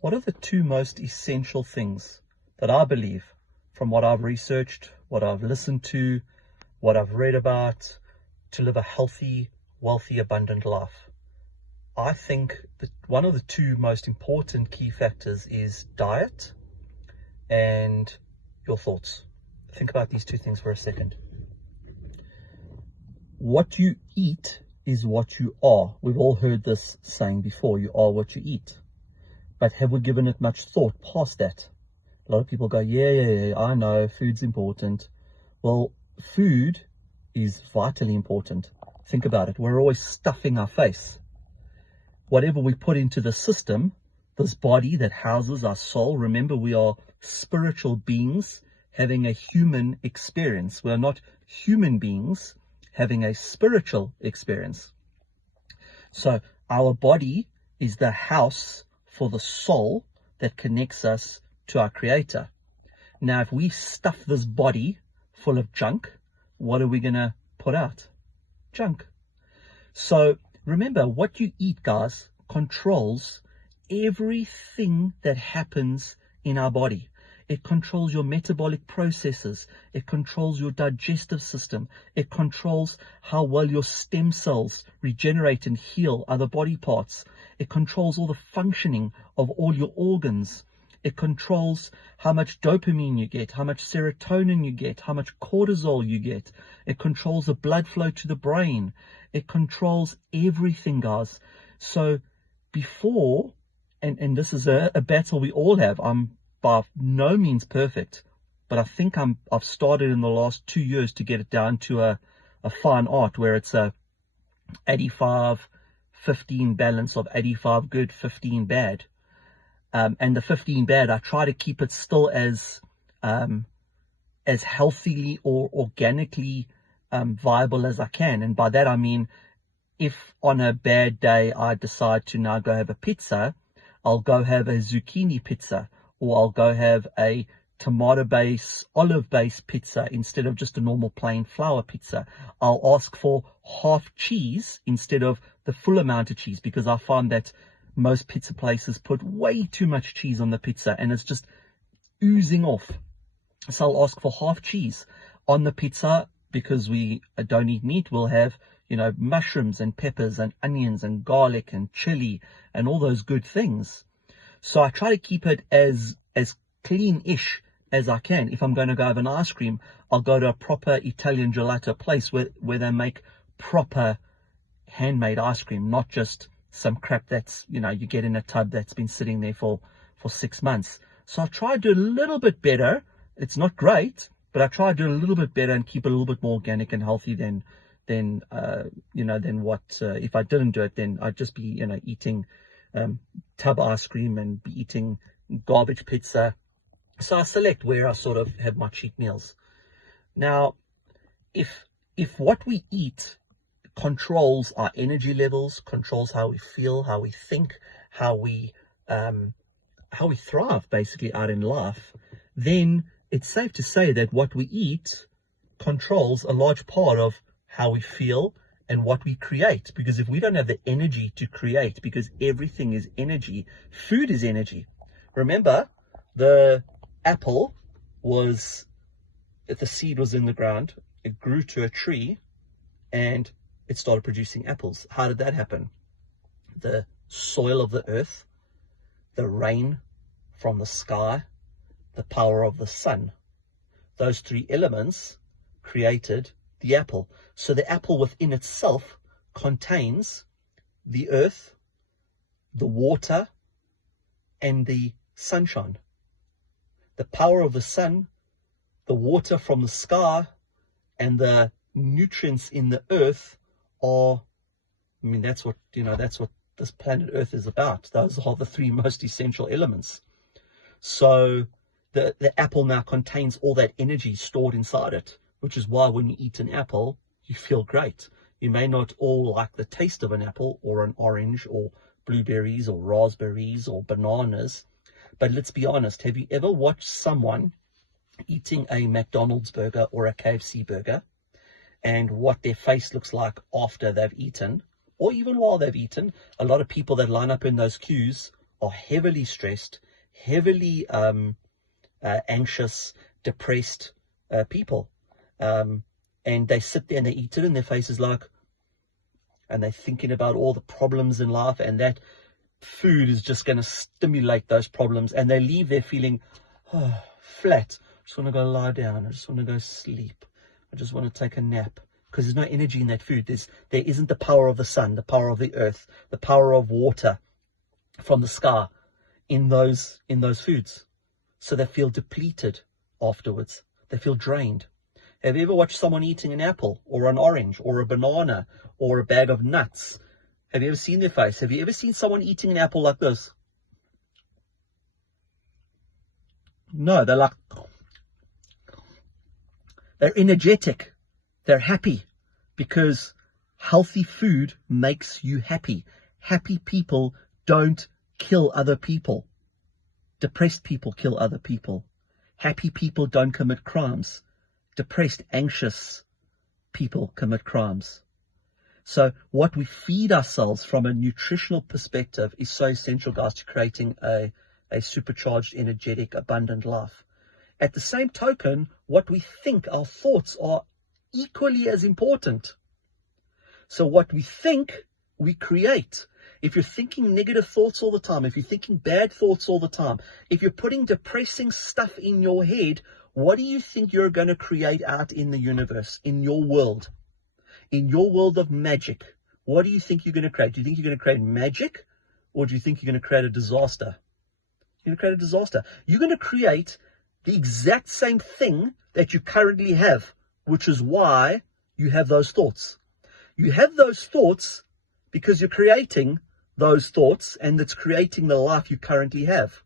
What are the two most essential things that I believe, from what I've researched, what I've listened to, what I've read about, to live a healthy, wealthy, abundant life? I think that one of the two most important key factors is diet and your thoughts. Think about these two things for a second. What you eat is what you are. We've all heard this saying before: you are what you eat. But have we given it much thought past that? A lot of people go, yeah, I know, food's important. Well, food is vitally important. Think about it. We're always stuffing our face. Whatever we put into the system, this body that houses our soul, remember, we are spiritual beings having a human experience. We are not human beings having a spiritual experience. So our body is the house for the soul that connects us to our Creator. Now, if we stuff this body full of junk, what are we going to put out? Junk. So remember, what you eat, guys, controls everything that happens in our body. It controls your metabolic processes. It controls your digestive system. It controls how well your stem cells regenerate and heal other body parts. It controls all the functioning of all your organs. It controls how much dopamine you get, how much serotonin you get, how much cortisol you get. It controls the blood flow to the brain. It controls everything, guys. So before, and this is a battle we all have. I'm by no means perfect, but I think I've started in the last 2 years to get it down to a fine art where it's a 85-15 balance of 85 good, 15 bad. And the 15 bad, I try to keep it still as healthily or organically viable as I can. And by that I mean, if on a bad day I decide to now go have a pizza, I'll go have a zucchini pizza, or I'll go have a tomato base, olive base pizza instead of just a normal plain flour pizza. I'll ask for half cheese instead of the full amount of cheese, because I find that most pizza places put way too much cheese on the pizza and it's just oozing off. So I'll ask for half cheese on the pizza. Because we don't eat meat, we'll have, mushrooms and peppers and onions and garlic and chili and all those good things. So I try to keep it as clean-ish as I can. If I'm going to go have an ice cream, I'll go to a proper Italian gelato place where they make proper handmade ice cream, not just some crap that's, you get in a tub that's been sitting there for 6 months. So I try to do a little bit better. It's not great, but I try to do a little bit better and keep it a little bit more organic and healthy than what, if I didn't do it, then I'd just be, eating tub ice cream and be eating garbage pizza. So I select where I sort of have my cheat meals. Now, if what we eat controls our energy levels, controls how we feel, how we think, how we thrive basically out in life, then it's safe to say that what we eat controls a large part of how we feel and what we create. Because if we don't have the energy to create, because everything is energy, food is energy. Remember, the apple was, the seed was in the ground, it grew to a tree, and it started producing apples. How did that happen? The soil of the earth, the rain from the sky, the power of the sun. Those three elements created the apple. So the apple within itself contains the earth, the water, and the sunshine. The power of the sun, the water from the sky, and the nutrients in the earth are, that's what this planet Earth is about. Those are the three most essential elements. So the apple now contains all that energy stored inside it, which is why when you eat an apple, you feel great. You may not all like the taste of an apple or an orange or blueberries or raspberries or bananas, but let's be honest, have you ever watched someone eating a McDonald's burger or a KFC burger and what their face looks like after they've eaten, or even while they've eaten? A lot of people that line up in those queues are heavily stressed, heavily anxious, depressed people. And they sit there and they eat it and their face is like, and they're thinking about all the problems in life, and that food is just going to stimulate those problems, and they leave there feeling flat. I just want to go lie down. I just want to go sleep. I just want to take a nap, because there's no energy in that food. There isn't the power of the sun, the power of the earth, the power of water from the sky in those foods. So they feel depleted afterwards. They feel drained. Have you ever watched someone eating an apple or an orange or a banana or a bag of nuts? Have you ever seen their face? Have you ever seen someone eating an apple like this? No, they're energetic. They're happy, because healthy food makes you happy. Happy people don't kill other people. Depressed people kill other people. Happy people don't commit crimes. Depressed, anxious people commit crimes. So what we feed ourselves from a nutritional perspective is so essential, guys, to creating a supercharged, energetic, abundant life. At the same token, what we think, our thoughts, are equally as important. So what we think, we create. If you're thinking negative thoughts all the time, if you're thinking bad thoughts all the time, if you're putting depressing stuff in your head, what do you think you're going to create out in the universe, in your world? In your world of magic, what do you think you're going to create? Do you think you're going to create magic, or do you think you're going to create a disaster? You're going to create a disaster. You're going to create the exact same thing that you currently have, which is why you have those thoughts. You have those thoughts because you're creating those thoughts, and it's creating the life you currently have.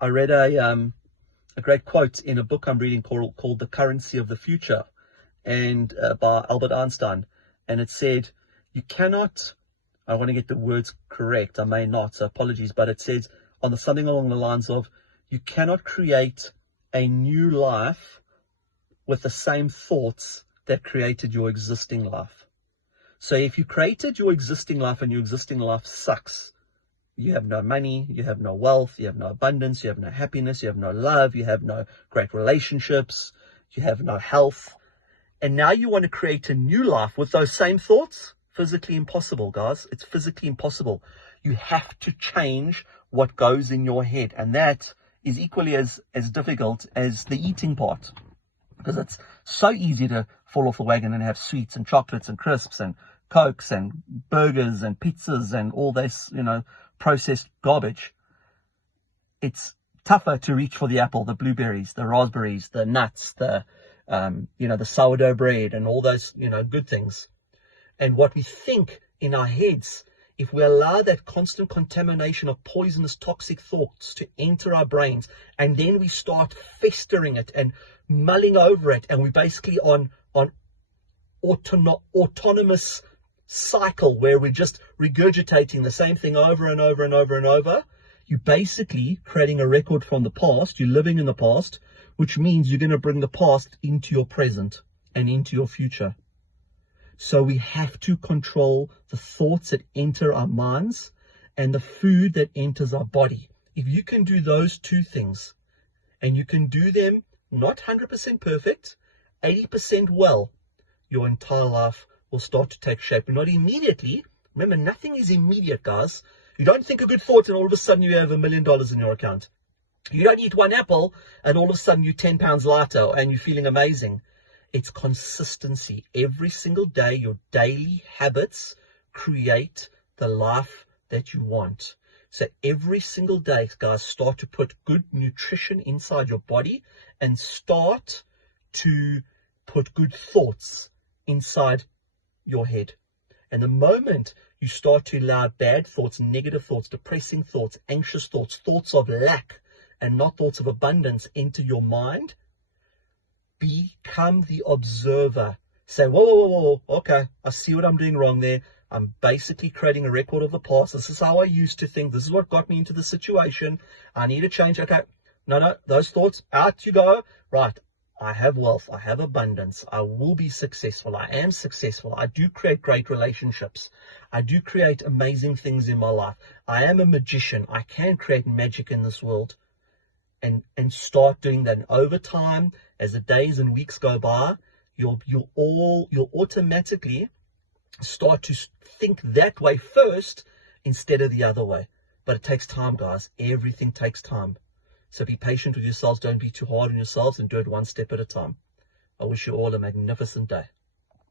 I read a great quote in a book I'm reading called The Currency of the Future, and by Albert Einstein, and it said, you cannot, I want to get the words correct, I may not, so apologies, but it says something along the lines of, you cannot create a new life with the same thoughts that created your existing life. So if you created your existing life and your existing life sucks, you have no money, you have no wealth, you have no abundance, you have no happiness, you have no love, you have no great relationships, you have no health, and now you want to create a new life with those same thoughts? Physically impossible, guys. It's physically impossible. You have to change what goes in your head, and that is equally as difficult as the eating part, because it's so easy to fall off the wagon and have sweets and chocolates and crisps and cokes and burgers and pizzas and all this, processed garbage. It's tougher to reach for the apple, the blueberries, the raspberries, the nuts, the sourdough bread and all those, good things. And what we think in our heads, if we allow that constant contamination of poisonous, toxic thoughts to enter our brains, and then we start festering it and mulling over it, and we basically on autonomous cycle where we're just regurgitating the same thing over and over and over and over, you're basically creating a record from the past. You're living in the past, which means you're going to bring the past into your present and into your future. So we have to control the thoughts that enter our minds and the food that enters our body. If you can do those two things, and you can do them not 100% perfect, 80% well, your entire life will start to take shape. Not immediately. Remember, nothing is immediate, guys. You don't think a good thought and all of a sudden you have $1 million in your account. You don't eat one apple and all of a sudden you're 10 pounds lighter and you're feeling amazing. It's consistency. Every single day, your daily habits create the life that you want. So every single day, guys, start to put good nutrition inside your body and start to put good thoughts inside your head. And the moment you start to allow bad thoughts, negative thoughts, depressing thoughts, anxious thoughts, thoughts of lack, and not thoughts of abundance into your mind, become the observer. Say, whoa, okay, I see what I'm doing wrong there. I'm basically creating a record of the past. This is how I used to think. This is what got me into the situation. I need to change. Okay, no, those thoughts, out you go. Right, I have wealth, I have abundance, I will be successful, I am successful, I do create great relationships, I do create amazing things in my life, I am a magician, I can create magic in this world, and start doing that. And over time, as the days and weeks go by, you'll automatically start to think that way first instead of the other way. But it takes time, guys. Everything takes time. So be patient with yourselves. Don't be too hard on yourselves, and do it one step at a time. I wish you all a magnificent day.